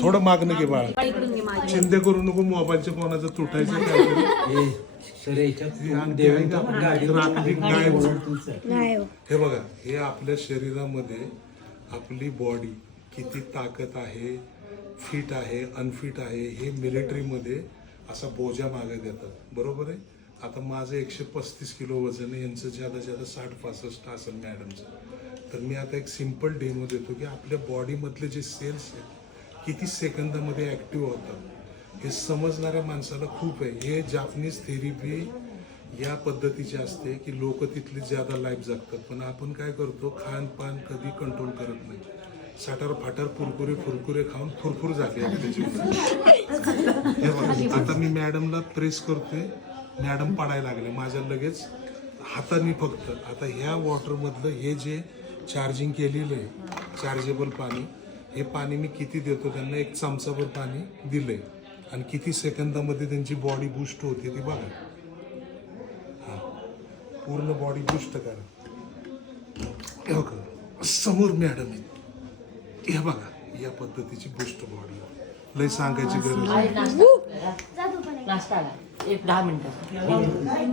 थोडं मागणं घे बाळा, चिंते करू नको मोबाईलच्या कोणाचं तुटायचं काय. हे बघा, हे आपल्या शरीरामध्ये आपली बॉडी किती ताकद आहे, फिट आहे अनफिट आहे, हे मिलिटरीमध्ये असा बोजा मागे देतात, बरोबर आहे. आता माझं 135 किलो वजन आहे, यांचं ज्यादा 60-65 असेल मॅडमचं. तर मी आता एक सिम्पल डेमो देतो की आपल्या बॉडीमधले जे सेल्स आहेत किती सेकंदामध्ये ॲक्टिव्ह होतात. हे समजणाऱ्या माणसाला खूप आहे. हे जापनीज थेरपी या पद्धतीची असते की लोक तिथली ज्यादा लाईफ जगतात, पण आपण काय करतो, खानपान कधी कंट्रोल करत नाही. साठार फाटार कुरकुरे खाऊन फुरफुर झाली त्याची. हे बघा, आता मी मॅडमला प्रेस करतोय, मॅडम पडायला लागले माझ्या लगेच हाताने फक्त. आता ह्या वॉटरमधलं हे जे चार्जिंग केलेलं आहे चार्जेबल पाणी, हे पाणी मी किती देतो त्यांना, 1 चमचाभर पाणी दिलंय आणि किती सेकंदामध्ये त्यांची बॉडी बूस्ट होते ती बघा. हा, पूर्ण बॉडी बूस्ट करा. हे बघा समोर मॅडम आहे, हे बघा या पद्धतीची बूस्ट बॉडी. लय सांगायची गरज नाही. 10 मिनिटं